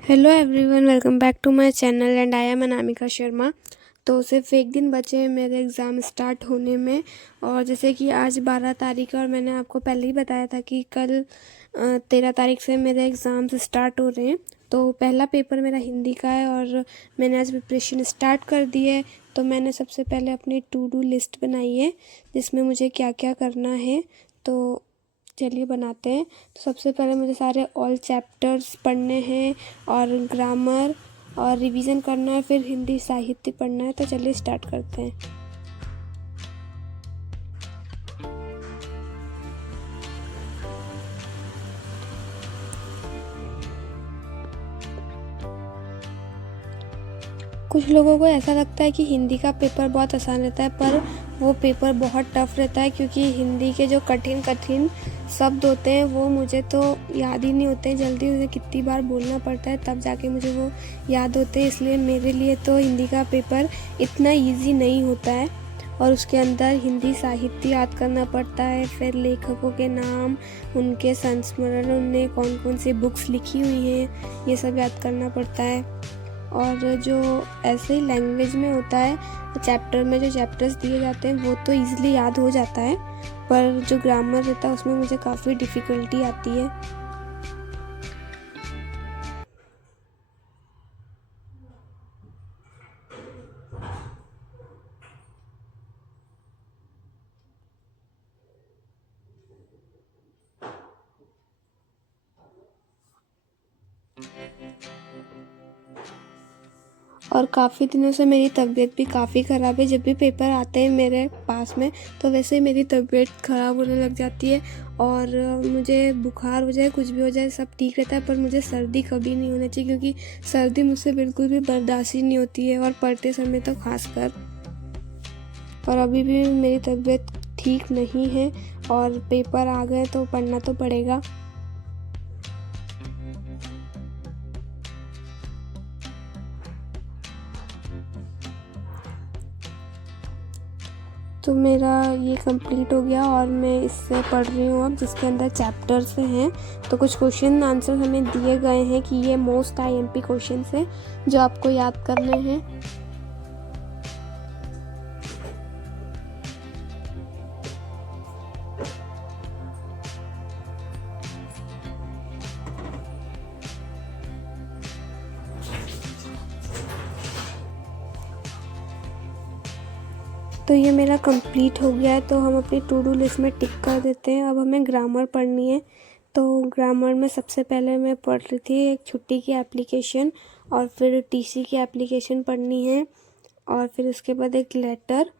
Hello everyone, welcome back to my channel and I am Anamika Sharma. तो सिर्फ एक दिन बचे हैं मेरे एग्ज़ाम स्टार्ट होने में। और जैसे कि आज 12 तारीख है और मैंने आपको पहले ही बताया था कि कल 13 तारीख से मेरे एग्ज़ाम्स स्टार्ट हो रहे हैं। तो पहला पेपर मेरा हिंदी का है और मैंने आज प्रिपरेशन स्टार्ट कर दी है। तो मैंने सबसे पहले अपनी टू डू लिस्ट बनाई है जिसमें मुझे क्या क्या करना है। तो चलिए बनाते हैं। तो सबसे पहले मुझे सारे ऑल चैप्टर्स पढ़ने हैं और ग्रामर और रिवीजन करना है, फिर हिंदी साहित्य पढ़ना है। तो चलिए स्टार्ट करते हैं। कुछ लोगों को ऐसा लगता है कि हिंदी का पेपर बहुत आसान रहता है, पर वो पेपर बहुत टफ रहता है क्योंकि हिंदी के जो कठिन कठिन शब्द होते हैं वो मुझे तो याद ही नहीं होते हैं जल्दी। उन्हें कितनी बार बोलना पड़ता है तब जाके मुझे वो याद होते हैं। इसलिए मेरे लिए तो हिंदी का पेपर इतना ईजी नहीं होता है। और उसके अंदर हिंदी साहित्य याद करना पड़ता है, फिर लेखकों के नाम, उनके संस्मरण, उनने कौन कौन सी बुक्स लिखी हुई हैं, ये सब याद करना पड़ता है। और जो ऐसे ही लैंग्वेज में होता है, चैप्टर में जो चैप्टर्स दिए जाते हैं वो तो ईज़िली याद हो जाता है, पर जो ग्रामर रहता है उसमें मुझे काफ़ी डिफ़िकल्टी आती है। और काफ़ी दिनों से मेरी तबीयत भी काफ़ी ख़राब है। जब भी पेपर आते हैं मेरे पास में तो वैसे ही मेरी तबीयत ख़राब होने लग जाती है और मुझे बुखार हो जाए, कुछ भी हो जाए, सब ठीक रहता है, पर मुझे सर्दी कभी नहीं होना चाहिए क्योंकि सर्दी मुझसे बिल्कुल भी बर्दाश्त ही नहीं होती है, और पढ़ते समय तो ख़ासकर। और अभी भी मेरी तबीयत ठीक नहीं है और पेपर आ गए तो पढ़ना तो पड़ेगा। तो मेरा ये कंप्लीट हो गया और मैं इससे पढ़ रही हूँ अब, जिसके अंदर चैप्टर्स हैं। तो कुछ क्वेश्चन आंसर हमें दिए गए हैं कि ये मोस्ट आईएमपी क्वेश्चंस हैं जो आपको याद करने हैं। तो ये मेरा कंप्लीट हो गया है, तो हम अपनी टू डू लिस्ट में टिक कर देते हैं। अब हमें ग्रामर पढ़नी है। तो ग्रामर में सबसे पहले मैं पढ़ रही थी एक छुट्टी की एप्लीकेशन, और फिर टीसी की एप्लीकेशन पढ़नी है, और फिर उसके बाद एक लेटर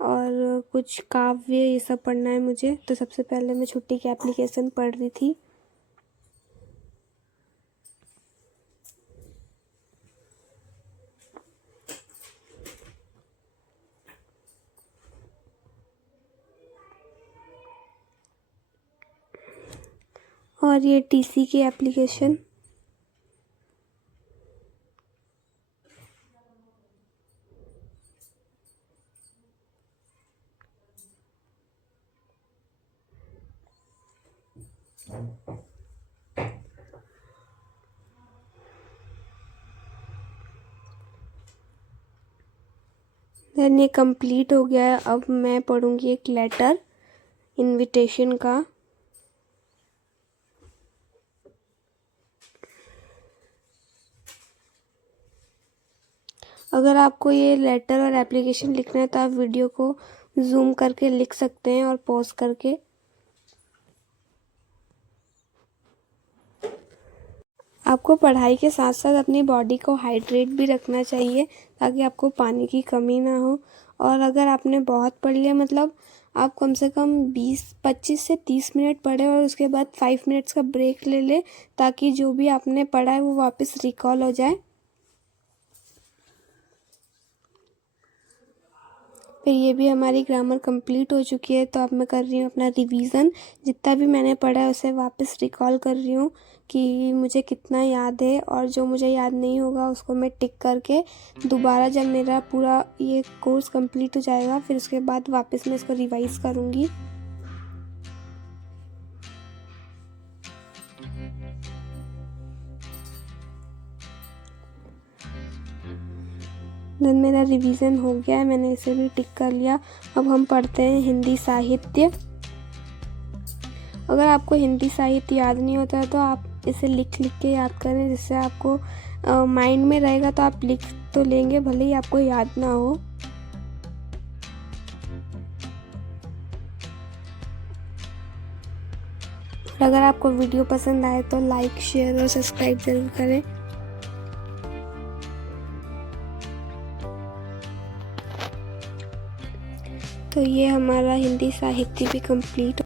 और कुछ काव्य, ये सब पढ़ना है मुझे। तो सबसे पहले मैं छुट्टी की एप्लीकेशन पढ़ रही थी। और ये टीसी की एप्लीकेशन। देन ये कंप्लीट हो गया है। अब मैं पढ़ूंगी एक लेटर इनविटेशन का। अगर आपको ये लेटर और एप्लीकेशन लिखना है तो आप वीडियो को जूम करके लिख सकते हैं और पॉज करके। आपको पढ़ाई के साथ साथ अपनी बॉडी को हाइड्रेट भी रखना चाहिए ताकि आपको पानी की कमी ना हो। और अगर आपने बहुत पढ़ लिया, मतलब आप कम से कम 25 से 30 मिनट पढ़े और उसके बाद 5 मिनट्स का ब्रेक ले ले, ताकि जो भी आपने पढ़ा है वो वापस रिकॉल हो जाए। फिर ये भी हमारी ग्रामर कंप्लीट हो चुकी है। तो अब मैं कर रही हूँ अपना रिवीजन। जितना भी मैंने पढ़ा है उसे वापस रिकॉल कर रही हूँ कि मुझे कितना याद है, और जो मुझे याद नहीं होगा उसको मैं टिक करके दोबारा, जब मेरा पूरा ये कोर्स कंप्लीट हो जाएगा, फिर उसके बाद वापस मैं इसको रिवाइज़ करूँगी। देन मेरा रिवीजन हो गया है, मैंने इसे भी टिक कर लिया। अब हम पढ़ते हैं हिंदी साहित्य। अगर आपको हिंदी साहित्य याद नहीं होता है तो आप इसे लिख के याद करें, जिससे आपको माइंड में रहेगा। तो आप लिख तो लेंगे भले ही आपको याद ना हो। और अगर आपको वीडियो पसंद आए तो लाइक, शेयर और सब्सक्राइब ज़रूर करें। तो ये हमारा हिंदी साहित्य भी कंप्लीट